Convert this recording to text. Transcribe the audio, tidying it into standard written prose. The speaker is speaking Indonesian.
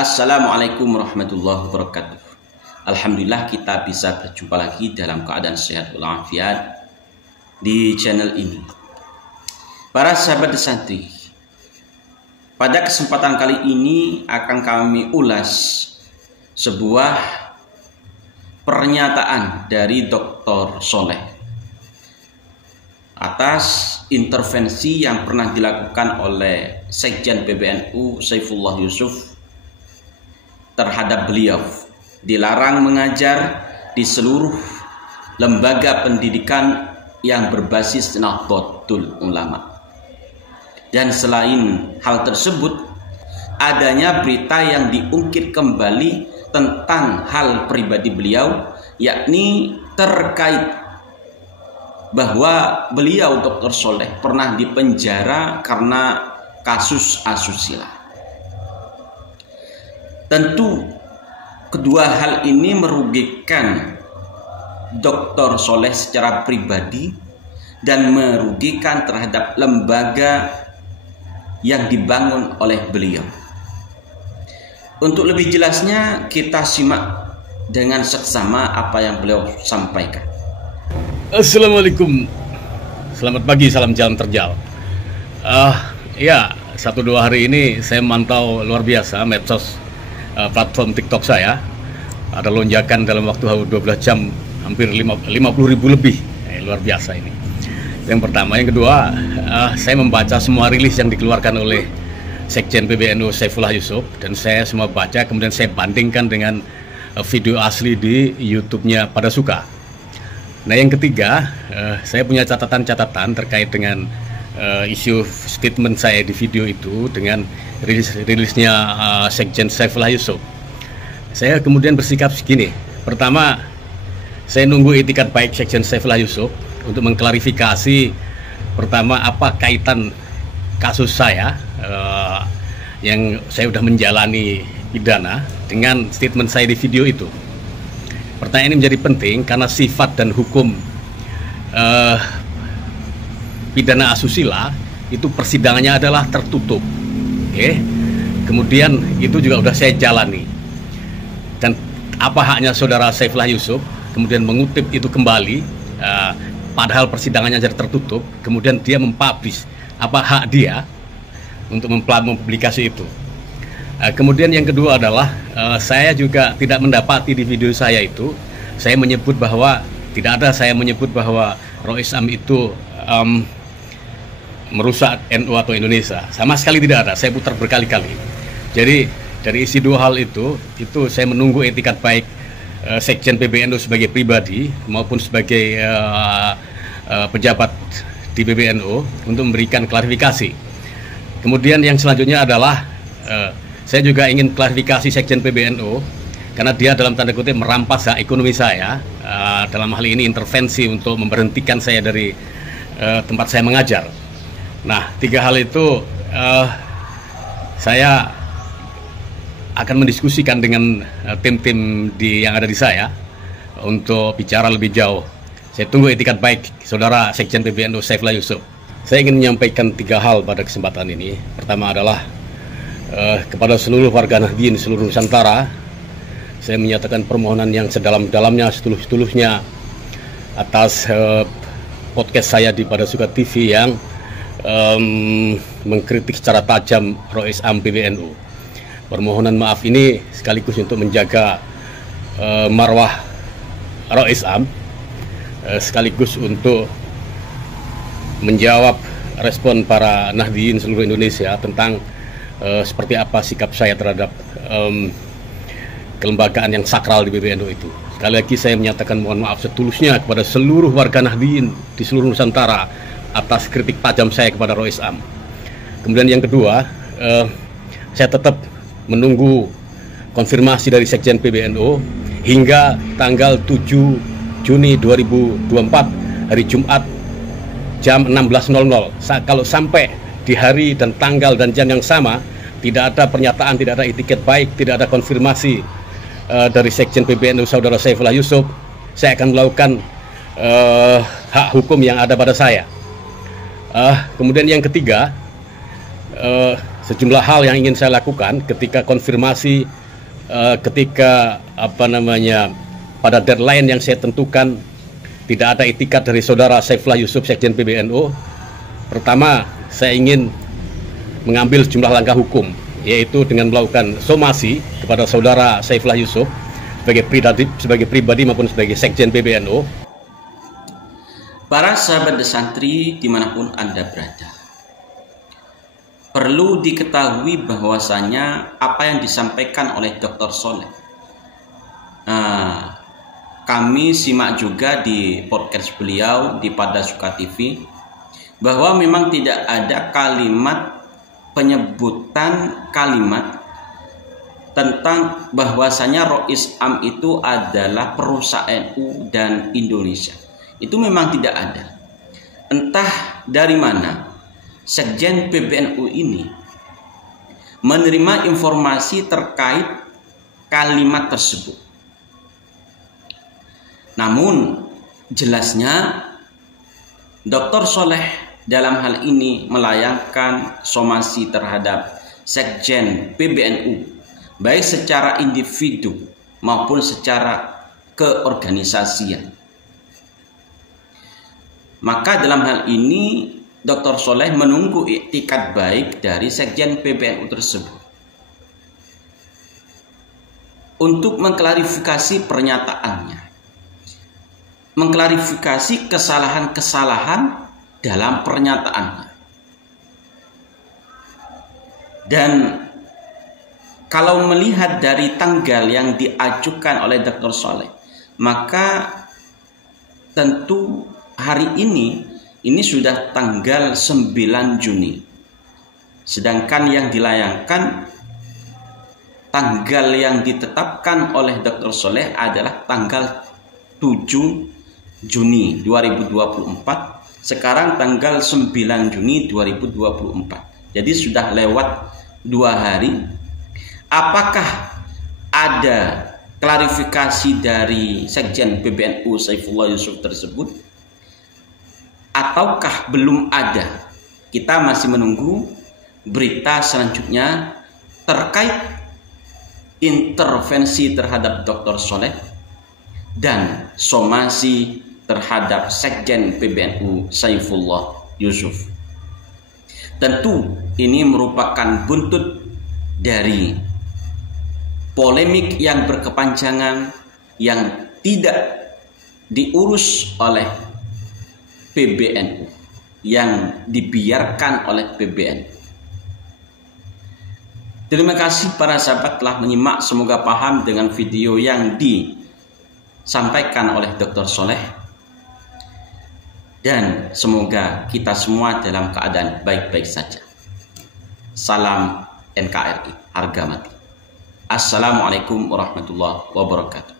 Assalamualaikum warahmatullahi wabarakatuh. Alhamdulillah kita bisa berjumpa lagi dalam keadaan sehat walafiat di channel ini. Para sahabat santri, pada kesempatan kali ini akan kami ulas sebuah pernyataan dari Dr. Soleh atas intervensi yang pernah dilakukan oleh Sekjen PBNU Saifullah Yusuf terhadap beliau. Dilarang mengajar di seluruh lembaga pendidikan yang berbasis Nahdlatul Ulama. Dan selain hal tersebut, adanya berita yang diungkit kembali tentang hal pribadi beliau, yakni terkait bahwa beliau Dr. Soleh pernah dipenjara karena kasus asusila. Tentu kedua hal ini merugikan Dr. Soleh secara pribadi dan merugikan terhadap lembaga yang dibangun oleh beliau. Untuk lebih jelasnya kita simak dengan seksama apa yang beliau sampaikan. Assalamualaikum, selamat pagi, salam jalan terjal. Ya, 1-2 hari ini saya mantau luar biasa medsos, platform TikTok saya. Ada lonjakan dalam waktu 12 jam, hampir 50.000 lebih. Luar biasa ini. Yang pertama. Yang kedua, saya membaca semua rilis yang dikeluarkan oleh Sekjen PBNU Saifullah Yusuf, dan saya semua baca, kemudian saya bandingkan dengan video asli di YouTube-nya Pada Suka. Nah, yang ketiga, saya punya catatan-catatan terkait dengan isu statement saya di video itu dengan rilisnya Sekjen Saifullah Yusuf. Saya kemudian bersikap segini. Pertama, saya nunggu itikat baik Sekjen Saifullah Yusuf untuk mengklarifikasi pertama apa kaitan kasus saya yang saya sudah menjalani pidana dengan statement saya di video itu. Pertanyaan ini menjadi penting karena sifat dan hukum pidana asusila itu persidangannya adalah tertutup. Kemudian itu juga sudah saya jalani. Dan apa haknya saudara Saifullah Yusuf kemudian mengutip itu kembali, padahal persidangannya jadi tertutup, kemudian dia mempublish, apa hak dia untuk mempublikasi itu. Kemudian yang kedua adalah saya juga tidak mendapati di video saya itu saya menyebut bahwa tidak ada saya menyebut bahwa Rois Am itu merusak NU atau Indonesia. Sama sekali tidak ada. Saya putar berkali-kali. Jadi dari isi dua hal itu saya menunggu etikat baik Sekjen PBNU sebagai pribadi maupun sebagai pejabat di PBNU untuk memberikan klarifikasi. Kemudian yang selanjutnya adalah saya juga ingin klarifikasi Sekjen PBNU karena dia dalam tanda kutip merampas hak ekonomi saya, dalam hal ini intervensi untuk memberhentikan saya dari tempat saya mengajar. Nah, 3 hal itu saya akan mendiskusikan dengan tim-tim yang ada di saya untuk bicara lebih jauh. Saya tunggu etikat baik saudara Sekjen PBNU Saifullah Yusuf. Saya ingin menyampaikan 3 hal pada kesempatan ini. Pertama adalah kepada seluruh warga Nahdliyin seluruh Nusantara, saya menyatakan permohonan yang sedalam-dalamnya, setulus-tulusnya atas podcast saya di Pada Suka TV yang mengkritik secara tajam Rois Am PBNU. Permohonan maaf ini sekaligus untuk menjaga marwah Rois Am, sekaligus untuk menjawab respon para Nahdliyin seluruh Indonesia tentang seperti apa sikap saya terhadap kelembagaan yang sakral di PBNU itu. Sekali lagi saya menyatakan mohon maaf setulusnya kepada seluruh warga Nahdliyin di seluruh Nusantara atas kritik tajam saya kepada Rois Am. Kemudian yang kedua, saya tetap menunggu konfirmasi dari Sekjen PBNU hingga tanggal 7 Juni 2024 hari Jumat jam 16.00. Kalau sampai di hari dan tanggal dan jam yang sama tidak ada pernyataan, tidak ada itikat baik, tidak ada konfirmasi dari Sekjen PBNU saudara Saifullah Yusuf, saya akan melakukan hak hukum yang ada pada saya. Kemudian yang ketiga, sejumlah hal yang ingin saya lakukan ketika konfirmasi, ketika pada deadline yang saya tentukan tidak ada itikat dari saudara Saifullah Yusuf, Sekjen PBNU. Pertama, saya ingin mengambil sejumlah langkah hukum, yaitu dengan melakukan somasi kepada saudara Saifullah Yusuf sebagai pribadi maupun sebagai Sekjen PBNU. Para sahabat The Santri dimanapun Anda berada, perlu diketahui bahwasanya apa yang disampaikan oleh Dr. Soleh, kami simak juga di podcast beliau di Pada Suka TV, bahwa memang tidak ada penyebutan kalimat tentang bahwasanya Rois Am itu adalah perusak NU dan Indonesia. Itu memang tidak ada. Entah dari mana Sekjen PBNU ini menerima informasi terkait kalimat tersebut. Namun jelasnya Dr. Soleh dalam hal ini melayangkan somasi terhadap Sekjen PBNU, baik secara individu maupun secara keorganisasian. Maka dalam hal ini Dr. Soleh menunggu iktikat baik dari Sekjen PBNU tersebut untuk mengklarifikasi pernyataannya, mengklarifikasi kesalahan-kesalahan dalam pernyataannya. Dan kalau melihat dari tanggal yang diajukan oleh Dr. Soleh, maka tentu hari ini sudah tanggal 9 Juni. Sedangkan yang dilayangkan, tanggal yang ditetapkan oleh Dr. Soleh adalah tanggal 7 Juni 2024. Sekarang tanggal 9 Juni 2024. Jadi sudah lewat 2 hari. Apakah ada klarifikasi dari Sekjen PBNU Saifullah Yusuf tersebut? Ataukah belum ada? Kita masih menunggu berita selanjutnya terkait intervensi terhadap Dr. Soleh dan somasi terhadap Sekjen PBNU Saifullah Yusuf. Tentu ini merupakan buntut dari polemik yang berkepanjangan yang tidak diurus oleh PBNU, yang dibiarkan oleh PBNU. Terima kasih para sahabat telah menyimak, semoga paham dengan video yang disampaikan oleh Dr. Soleh, dan semoga kita semua dalam keadaan baik-baik saja. Salam NKRI, harga mati. Assalamualaikum warahmatullahi wabarakatuh.